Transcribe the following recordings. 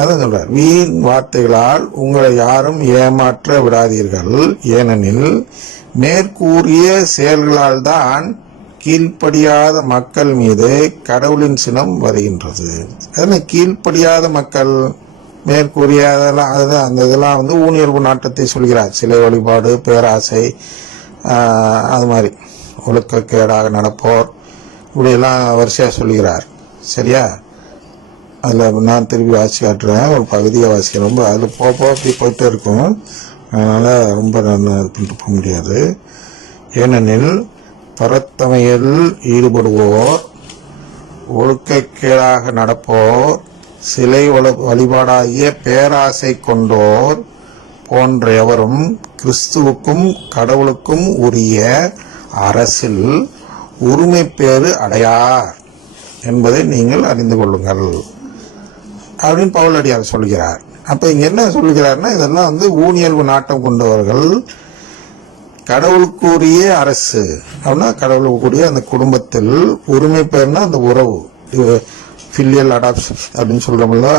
அதான் சொல்றார். வீண் வார்த்தைகளால் உங்களை யாரும் ஏமாற்ற விடாதீர்கள். ஏனெனில் மேற்கூறிய செயல்களால் தான் கீழ்ப்படியாத மக்கள் மீது கடவுளின் சினம் வருகின்றது. அதனால் கீழ்ப்படியாத மக்கள் மேற்கூறிய அதெல்லாம் அதுதான் அந்த இதெல்லாம் வந்து ஊனியர்வு நாட்டத்தை சொல்கிறார். சிலை வழிபாடு பேராசை அது மாதிரி. ஒழுக்கக்கேடாக நடப்போர் இப்படியெல்லாம் வரிசையாக சொல்கிறார். சரியா? அதில் நான் திருப்பி வாசி காட்டுறேன். ஒரு பகுதியை வாசிக்கிறேன். ரொம்ப அதில் போக போக அப்படி போயிட்டே இருக்கும். அதனால் ரொம்ப நான் இது பண்ணிட்டு போக முடியாது. ஏனெனில் பரத்தமையில் ஈடுபடுவோர் ஒழுக்கக்கீழாக நடப்போர் சிலை வழ- வழிபாடாகிய பேராசை கொண்டோர் போன்ற எவரும் கிறிஸ்துவுக்கும் கடவுளுக்கும் உரிய அரசில் உரிமை பேறு அடையார் என்பதை நீங்கள் அறிந்து கொள்ளுங்கள். அப்படின்னு பவுலடியார் சொல்கிறார். அப்போ இங்கே என்ன சொல்கிறார்னா இதெல்லாம் வந்து ஊனியல்பு நாட்டம் கொண்டவர்கள் கடவுளுக்குரிய அரசு. அப்படின்னா கடவுளுக்குரிய அந்த குடும்பத்தில் உரிமை பெயர்னா அந்த உறவு. ஃபில்லியல் அடாப்ஷன் அப்படின்னு சொல்கிறோம்ல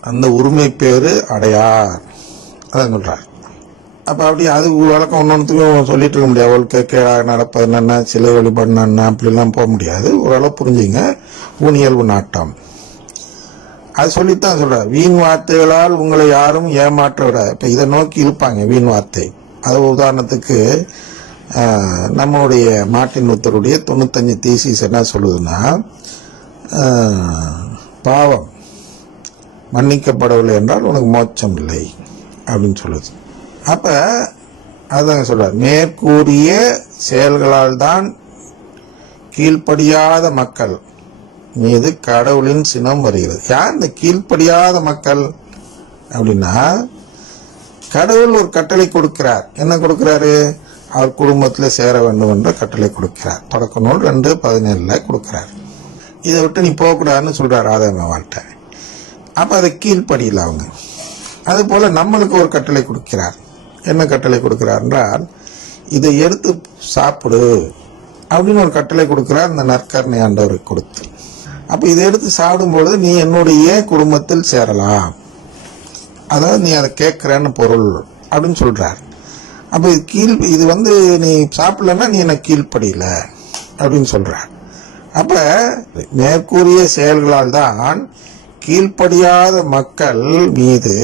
அந்த உரிமை பேர் அடையார். அதான் சொல்கிறார் அப்போ அப்படி அது வழக்கம் ஒன்றொன்றுத்துக்கும் சொல்லிட்டு இருக்க முடியாது. அவளுக்கு கேடாக நடப்பது என்னென்ன சிலை வழிபாடு என்ன அப்படிலாம் போக முடியாது. ஓரளவு புரிஞ்சுங்க. ஊனியல்பு நாட்டம். அது சொல்லித்தான் சொல்றார் வீண் வார்த்தைகளால் உங்களை யாரும் ஏமாற்ற விட இப்ப இதை நோக்கி இருப்பாங்க வீண் வார்த்தை. அது உதாரணத்துக்கு நம்மளுடைய மார்ட்டின் லூத்தருடைய தொண்ணூத்தஞ்சு தீசிஸ் என்ன சொல்லுதுன்னா பாவம் மன்னிக்கப்படவில்லை என்றால் உனக்கு மோட்சம் இல்லை அப்படின்னு சொல்லுது. அப்ப அதாங்க சொல்றார். மேற்கூறிய செயல்களால் தான் கீழ்ப்படியாத மக்கள் மீது கடவுளின் சினம் வருகிறது. யார் இந்த கீழ்ப்படியாத மக்கள் அப்படின்னா கடவுள் ஒரு கட்டளை கொடுக்கிறார். என்ன கொடுக்கிறாரு? அவர் குடும்பத்தில் சேர வேண்டும் என்ற கட்டளை கொடுக்கிறார். தொடக்க நூல் ரெண்டு பதினேழில் கொடுக்கிறார். இதை விட்டு நீ போகக்கூடாதுன்னு சொல்கிறார் ஆதாமவாள்கிட்ட அப்போ அதை கீழ்ப்படியில் அவங்க. அதுபோல் நம்மளுக்கு ஒரு கட்டளை கொடுக்கிறார். என்ன கட்டளை கொடுக்கிறார் என்றால் இதை எடுத்து சாப்பிடு அப்படின்னு ஒரு கட்டளை கொடுக்குறார் அந்த நற்கரணை ஆண்டவருக்கு கொடுத்து. அப்போ இதை எடுத்து சாப்பிடும்பொழுது நீ என்னுடைய குடும்பத்தில் சேரலாம். அதாவது நீ அதை கேட்குறேன்னு பொருள் அப்படின்னு சொல்கிறார் அப்போ இது கீழ் இது வந்து நீ சாப்பிடலன்னா நீ என்னை கீழ்ப்படியில அப்படின்னு சொல்கிறார் அப்போ மேற்கூறிய செயல்களால் தான் கீழ்ப்படியாத மக்கள் மீது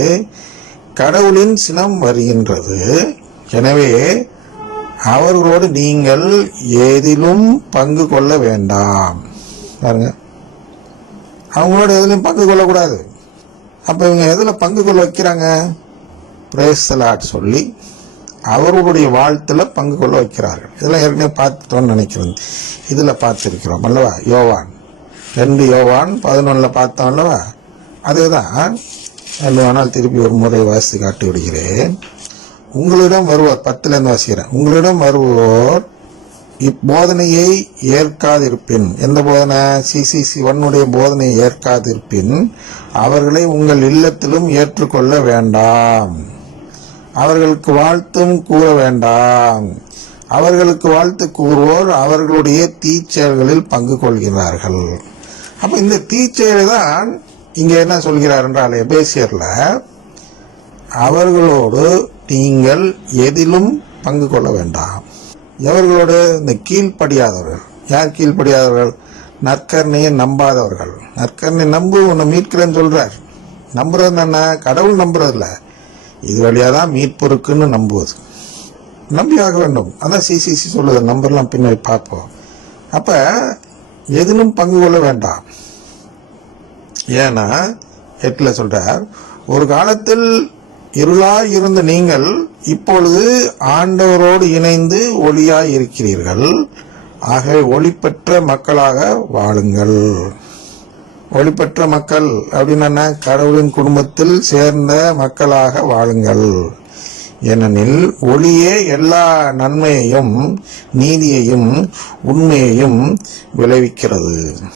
கடவுளின் சினம் வருகின்றது. எனவே அவர்களோடு நீங்கள் ஏதிலும் பங்கு கொள்ள வேண்டாம். பாருங்கள் அவங்களோட எதுலையும் பங்கு கொள்ளக்கூடாது. அப்போ இவங்க எதில் பங்கு கொள்ள வைக்கிறாங்க? பிரேசலாட் சொல்லி அவர்களுடைய வாழ்த்தில் பங்கு கொள்ள வைக்கிறார்கள். இதெல்லாம் ஏற்கனவே பார்த்துட்டோம்னு நினைக்கிறேன். இதில் பார்த்துருக்கிறோம் அல்லவா? யோவான். ரெண்டு யோவான் பதினொன்றில் பார்த்தோம் அல்லவா? அதேதான். ரெண்டு வேணால் திருப்பி ஒரு முறை வாசித்து காட்டி விடுகிறேன். உங்களிடம் வருவோர் பத்துலேருந்து வாசிக்கிறேன். உங்களிடம் வருவோர் இப்போதனையை ஏற்காதிருப்பின். எந்த போதனை? சிசிசி ஒன்னுடைய போதனையை ஏற்காதிருப்பின். அவர்களை உங்கள் இல்லத்திலும் ஏற்றுக்கொள்ள வேண்டாம். அவர்களுக்கு வாழ்த்தும் கூற வேண்டாம். அவர்களுக்கு வாழ்த்து கூறுவோர் அவர்களுடைய தீச்செயல்களில் பங்கு கொள்கிறார்கள். அப்ப இந்த தீச்செயலை தான் இங்க என்ன சொல்கிறார் என்றால் எபேசியர்ல அவர்களோடு நீங்கள் எதிலும் பங்கு கொள்ள வேண்டாம். எவர்களோடு? இந்த கீழ்ப்படியாதவர்கள். யார் கீழ்ப்படியாதவர்கள்? நற்கரணையை நம்பாதவர்கள். நற்கரணை நம்பு உன்னை மீட்கிறேன்னு சொல்றார். நம்புறது என்ன? கடவுள் நம்புறதில்ல. இது வழியா தான் மீட்பொருக்குன்னு நம்புவது. நம்பியாக வேண்டும். அதான் சிசிசி சொல்லுது. நம்பர்லாம் பின்னாடி பார்ப்போம். அப்போ எதிலும் பங்கு கொள்ள வேண்டாம். ஏன்னா எட்டில் சொல்கிறார் ஒரு காலத்தில் இருளாய் இருந்த நீங்கள் இப்பொழுது ஆண்டவரோடு இணைந்து ஒளியாய் இருக்கிறீர்கள் ஆக ஒளிப்பெற்ற மக்களாக வாழுங்கள். ஒளிப்பெற்ற மக்கள் அப்படின்னு என்ன? கடவுளின் குடும்பத்தில் சேர்ந்த மக்களாக வாழுங்கள். ஏனெனில் ஒளியே எல்லா நன்மையையும் நீதியையும் உண்மையையும் விளைவிக்கிறது.